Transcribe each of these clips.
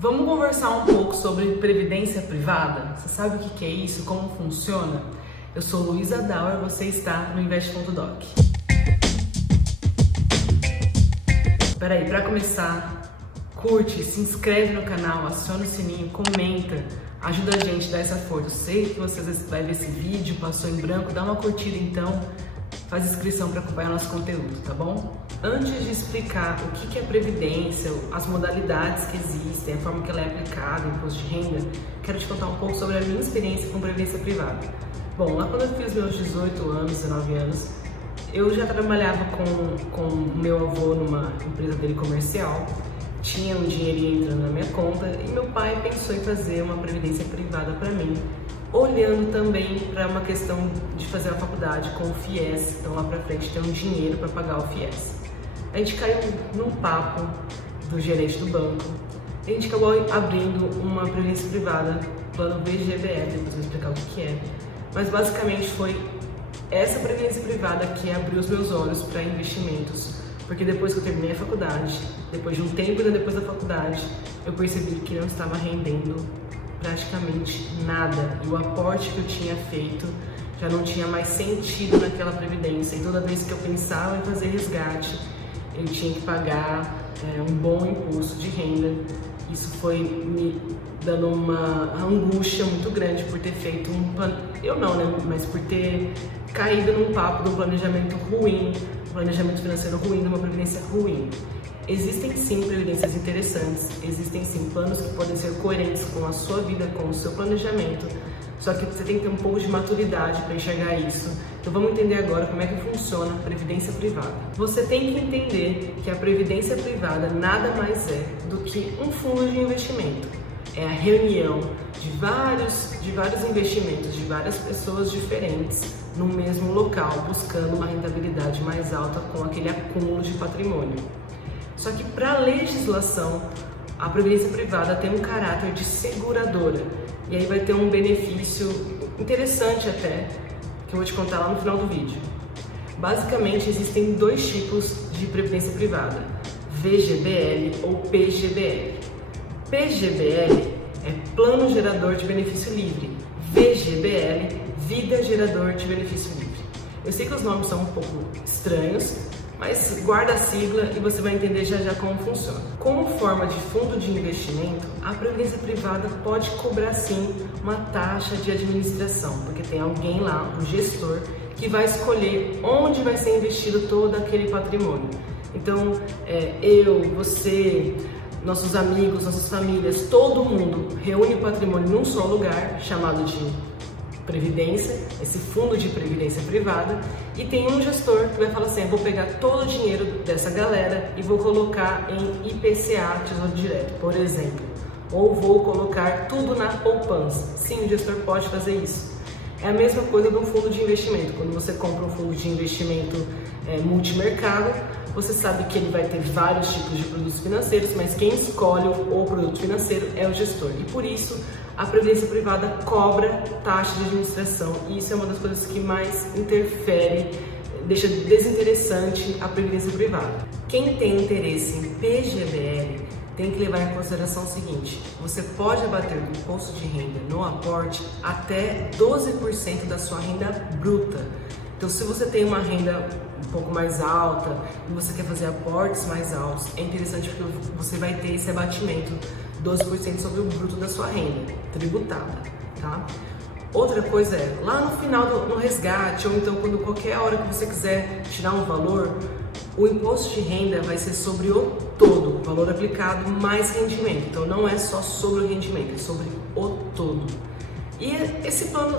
Vamos conversar um pouco sobre previdência privada? Você sabe o que é isso? Como funciona? Eu sou Luísa Dauer, você está no Invest.doc. Peraí, para começar, curte, se inscreve no canal, aciona o sininho, comenta, ajuda a gente a dar essa força. Eu sei que você vai ver esse vídeo, passou em branco, dá uma curtida então, faz inscrição para acompanhar nosso conteúdo, tá bom? Antes de explicar o que é previdência, as modalidades que existem, a forma que ela é aplicada, imposto de renda, quero te contar um pouco sobre a minha experiência com previdência privada. Bom, lá quando eu fiz meus 18 anos, 19 anos, eu já trabalhava com meu avô numa empresa dele comercial, tinha um dinheirinho entrando na minha conta e meu pai pensou em fazer uma previdência privada para mim, olhando também para uma questão de fazer a faculdade com o FIES, então lá para frente ter um dinheiro para pagar o FIES. A gente caiu num papo do gerente do banco e a gente acabou abrindo uma previdência privada, plano VGBL, depois eu vou explicar o que é. Mas basicamente foi essa previdência privada que abriu os meus olhos para investimentos, porque depois que eu terminei a faculdade, depois de um tempo ainda depois da faculdade, eu percebi que não estava rendendo praticamente nada e o aporte que eu tinha feito já não tinha mais sentido naquela previdência e toda vez que eu pensava em fazer resgate, eu tinha que pagar um bom imposto de renda. Isso foi me dando uma angústia muito grande por ter feito mas por ter caído num papo de um planejamento ruim, um planejamento financeiro ruim, de uma previdência ruim. Existem sim previdências interessantes, existem sim planos que podem ser coerentes com a sua vida, com o seu planejamento, só que você tem que ter um pouco de maturidade para enxergar isso. Então vamos entender agora como é que funciona a previdência privada. Você tem que entender que a previdência privada nada mais é do que um fundo de investimento. É a reunião de vários investimentos, de várias pessoas diferentes no mesmo local, buscando uma rentabilidade mais alta com aquele acúmulo de patrimônio. Só que para a legislação, a previdência privada tem um caráter de seguradora. E aí vai ter um benefício interessante até, que eu vou te contar lá no final do vídeo. Basicamente, existem dois tipos de previdência privada, VGBL ou PGBL. PGBL é Plano Gerador de Benefício Livre, VGBL, Vida Gerador de Benefício Livre. Eu sei que os nomes são um pouco estranhos, mas guarda a sigla e você vai entender já já como funciona. Como forma de fundo de investimento, a previdência privada pode cobrar sim uma taxa de administração, porque tem alguém lá, um gestor, que vai escolher onde vai ser investido todo aquele patrimônio. Então, você, nossos amigos, nossas famílias, todo mundo reúne o patrimônio num só lugar, chamado de previdência, esse fundo de previdência privada, e tem um gestor que vai falar assim, vou pegar todo o dinheiro dessa galera e vou colocar em IPCA, Tesouro Direto, por exemplo, ou vou colocar tudo na poupança. Sim, o gestor pode fazer isso. É a mesma coisa de um fundo de investimento. Quando você compra um fundo de investimento multimercado, você sabe que ele vai ter vários tipos de produtos financeiros, mas quem escolhe o produto financeiro é o gestor. E por isso, a previdência privada cobra taxa de administração. E isso é uma das coisas que mais interfere, deixa desinteressante a previdência privada. Quem tem interesse em PGBL tem que levar em consideração o seguinte: você pode abater do imposto de renda no aporte até 12% da sua renda bruta. Então, se você tem uma renda um pouco mais alta e você quer fazer aportes mais altos, é interessante porque você vai ter esse abatimento, 12% sobre o bruto da sua renda, tributada, tá? Outra coisa é, lá no final no resgate, ou então quando qualquer hora que você quiser tirar um valor, o imposto de renda vai ser sobre o todo, valor aplicado mais rendimento. Então não é só sobre o rendimento, é sobre o todo. E esse plano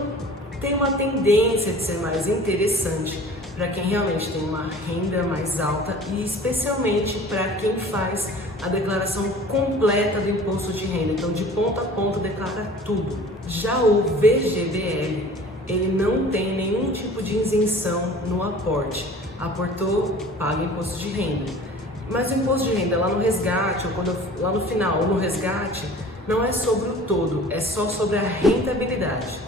tem uma tendência de ser mais interessante para quem realmente tem uma renda mais alta e especialmente para quem faz a declaração completa do imposto de renda. Então, de ponta a ponta, declara tudo. Já o VGBL, ele não tem nenhum tipo de isenção no aporte. Aportou, paga imposto de renda. Mas o imposto de renda lá no resgate, ou lá no final, ou no resgate, não é sobre o todo, é só sobre a rentabilidade.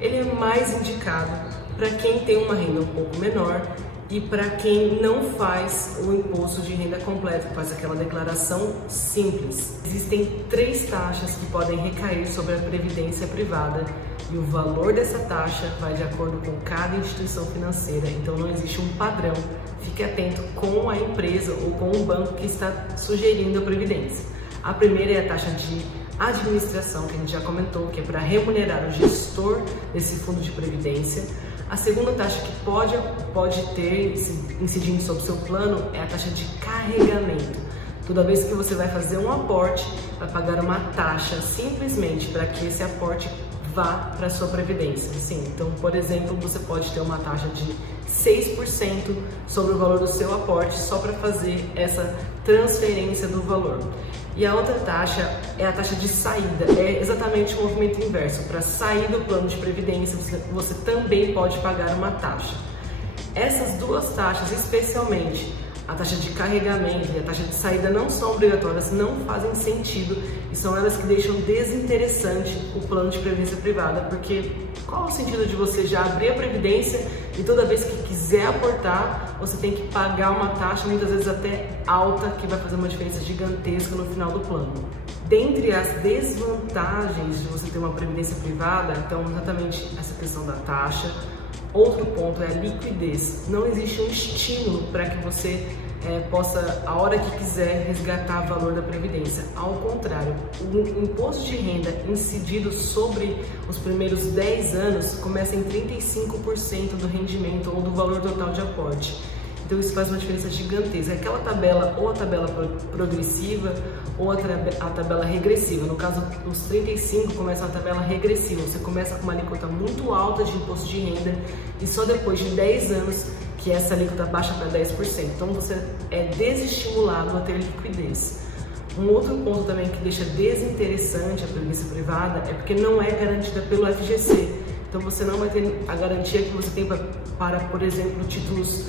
Ele é mais indicado para quem tem uma renda um pouco menor e para quem não faz o imposto de renda completo, faz aquela declaração simples. Existem 3 taxas que podem recair sobre a previdência privada e o valor dessa taxa vai de acordo com cada instituição financeira, então não existe um padrão. Fique atento com a empresa ou com o banco que está sugerindo a previdência. A primeira é a taxa de administração, que a gente já comentou, que é para remunerar o gestor desse fundo de previdência. A segunda taxa que pode ter incidindo sobre o seu plano é a taxa de carregamento. Toda vez que você vai fazer um aporte, vai pagar uma taxa simplesmente para que esse aporte vá para a sua previdência. Sim, então, por exemplo, você pode ter uma taxa de 6% sobre o valor do seu aporte só para fazer essa transferência do valor. E a outra taxa é a taxa de saída, é exatamente o movimento inverso. Para sair do plano de previdência, você também pode pagar uma taxa. Essas 2 taxas, especialmente a taxa de carregamento e a taxa de saída, não são obrigatórias, não fazem sentido e são elas que deixam desinteressante o plano de previdência privada, porque qual é o sentido de você já abrir a previdência e toda vez que quiser aportar, você tem que pagar uma taxa, muitas vezes até alta, que vai fazer uma diferença gigantesca no final do plano. Dentre as desvantagens de você ter uma previdência privada, então exatamente essa questão da taxa. Outro ponto é a liquidez. Não existe um estímulo para que você possa, a hora que quiser, resgatar o valor da previdência. Ao contrário, o imposto de renda incidido sobre os primeiros 10 anos começa em 35% do rendimento ou do valor total de aporte. Então isso faz uma diferença gigantesca. Aquela tabela, ou a tabela progressiva ou a tabela regressiva. No caso, os 35 começa a tabela regressiva. Você começa com uma alíquota muito alta de imposto de renda e só depois de 10 anos que essa alíquota baixa para 10%. Então você é desestimulado a ter liquidez. Um outro ponto também que deixa desinteressante a previdência privada é porque não é garantida pelo FGC. Então você não vai ter a garantia que você tem para, por exemplo, títulos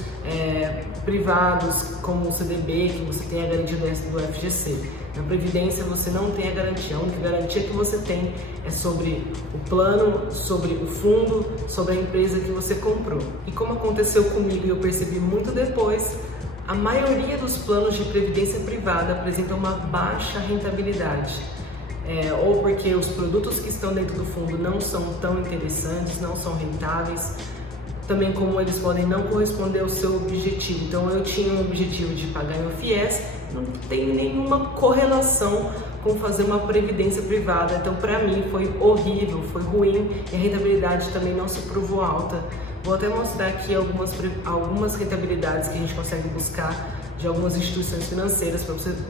privados como o CDB, que você tem a garantia do FGC. Na Previdência você não tem a garantia, a única garantia que você tem é sobre o plano, sobre o fundo, sobre a empresa que você comprou. E como aconteceu comigo e eu percebi muito depois, a maioria dos planos de previdência privada apresentam uma baixa rentabilidade. Ou porque os produtos que estão dentro do fundo não são tão interessantes, não são rentáveis, também como eles podem não corresponder ao seu objetivo. Então eu tinha um objetivo de pagar meu FIES, não tem nenhuma correlação com fazer uma previdência privada, então para mim foi horrível, foi ruim e a rentabilidade também não se provou alta. Vou até mostrar aqui algumas rentabilidades que a gente consegue buscar de algumas instituições financeiras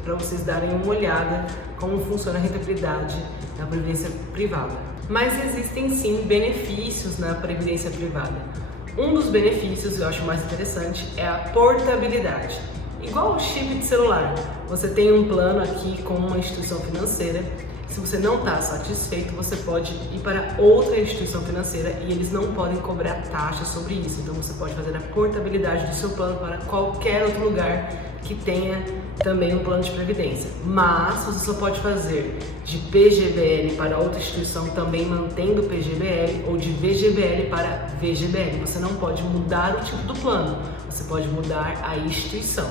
para vocês darem uma olhada como funciona a rentabilidade na previdência privada. Mas existem sim benefícios na previdência privada. Um dos benefícios, eu acho mais interessante, é a portabilidade. Igual o chip de celular, você tem um plano aqui com uma instituição financeira. Se você não está satisfeito, você pode ir para outra instituição financeira e eles não podem cobrar taxa sobre isso. Então você pode fazer a portabilidade do seu plano para qualquer outro lugar que tenha também um plano de previdência. Mas você só pode fazer de PGBL para outra instituição também mantendo o PGBL ou de VGBL para VGBL. Você não pode mudar o tipo do plano, você pode mudar a instituição.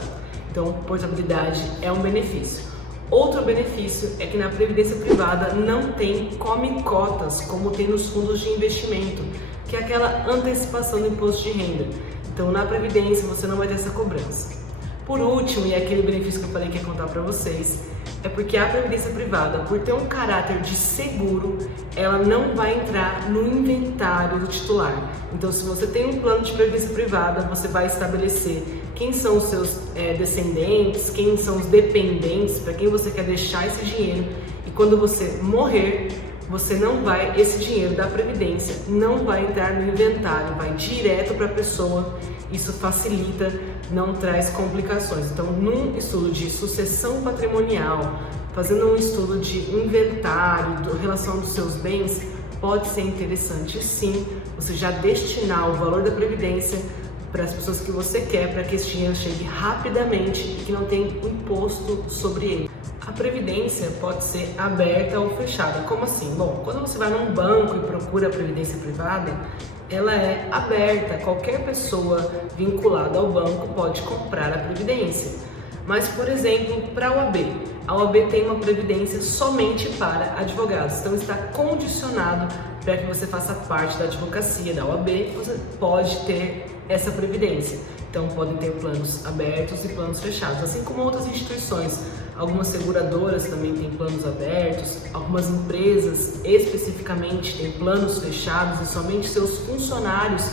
Então, portabilidade é um benefício. Outro benefício é que na previdência privada não tem come-cotas, como tem nos fundos de investimento, que é aquela antecipação do imposto de renda. Então, na previdência você não vai ter essa cobrança. Por último, e é aquele benefício que eu falei que ia contar para vocês, é porque a previdência privada, por ter um caráter de seguro, ela não vai entrar no inventário do titular. Então, se você tem um plano de previdência privada, você vai estabelecer quem são os seus descendentes, quem são os dependentes, para quem você quer deixar esse dinheiro, e quando você morrer, esse dinheiro da previdência não vai entrar no inventário, vai direto para a pessoa. Isso facilita, não traz complicações. Então, num estudo de sucessão patrimonial, fazendo um estudo de inventário, da relação dos seus bens, pode ser interessante sim você já destinar o valor da previdência para as pessoas que você quer, para que esse dinheiro chegue rapidamente e que não tenha imposto sobre ele. A previdência pode ser aberta ou fechada. Como assim? Bom, quando você vai num banco e procura a previdência privada, ela é aberta, qualquer pessoa vinculada ao banco pode comprar a previdência. Mas, por exemplo, para a OAB tem uma previdência somente para advogados, então está condicionado para que você faça parte da advocacia da OAB, você pode ter essa previdência. Então podem ter planos abertos e planos fechados, assim como outras instituições. Algumas seguradoras também têm planos abertos, algumas empresas especificamente têm planos fechados e somente seus funcionários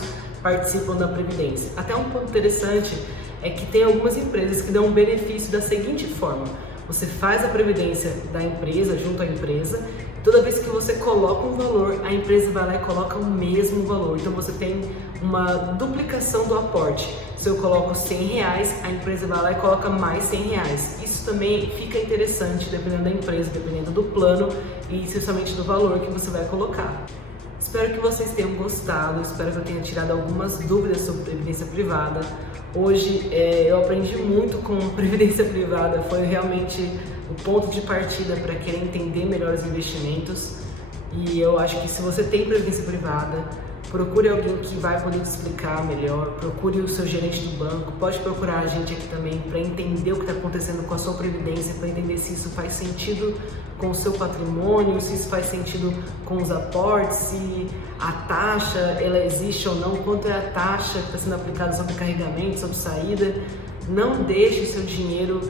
participam da previdência. Até um ponto interessante é que tem algumas empresas que dão um benefício da seguinte forma: você faz a previdência da empresa, junto à empresa, toda vez que você coloca um valor, a empresa vai lá e coloca o mesmo valor. Então você tem uma duplicação do aporte. Se eu coloco R$100, a empresa vai lá e coloca mais R$100. Isso também fica interessante dependendo da empresa, dependendo do plano e especialmente do valor que você vai colocar. Espero que vocês tenham gostado, espero que eu tenha tirado algumas dúvidas sobre previdência privada. Hoje eu aprendi muito com previdência privada, foi realmente o ponto de partida para querer entender melhor os investimentos. E eu acho que se você tem previdência privada, procure alguém que vai poder te explicar melhor, procure o seu gerente do banco, pode procurar a gente aqui também para entender o que está acontecendo com a sua previdência, para entender se isso faz sentido com o seu patrimônio, se isso faz sentido com os aportes, se a taxa ela existe ou não, quanto é a taxa que está sendo aplicada sobre carregamento, sobre saída. Não deixe o seu dinheiro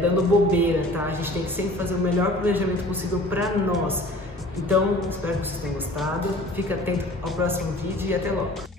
dando bobeira, tá? A gente tem que sempre fazer o melhor planejamento possível para nós. Então, espero que vocês tenham gostado. Fique atento ao próximo vídeo e até logo!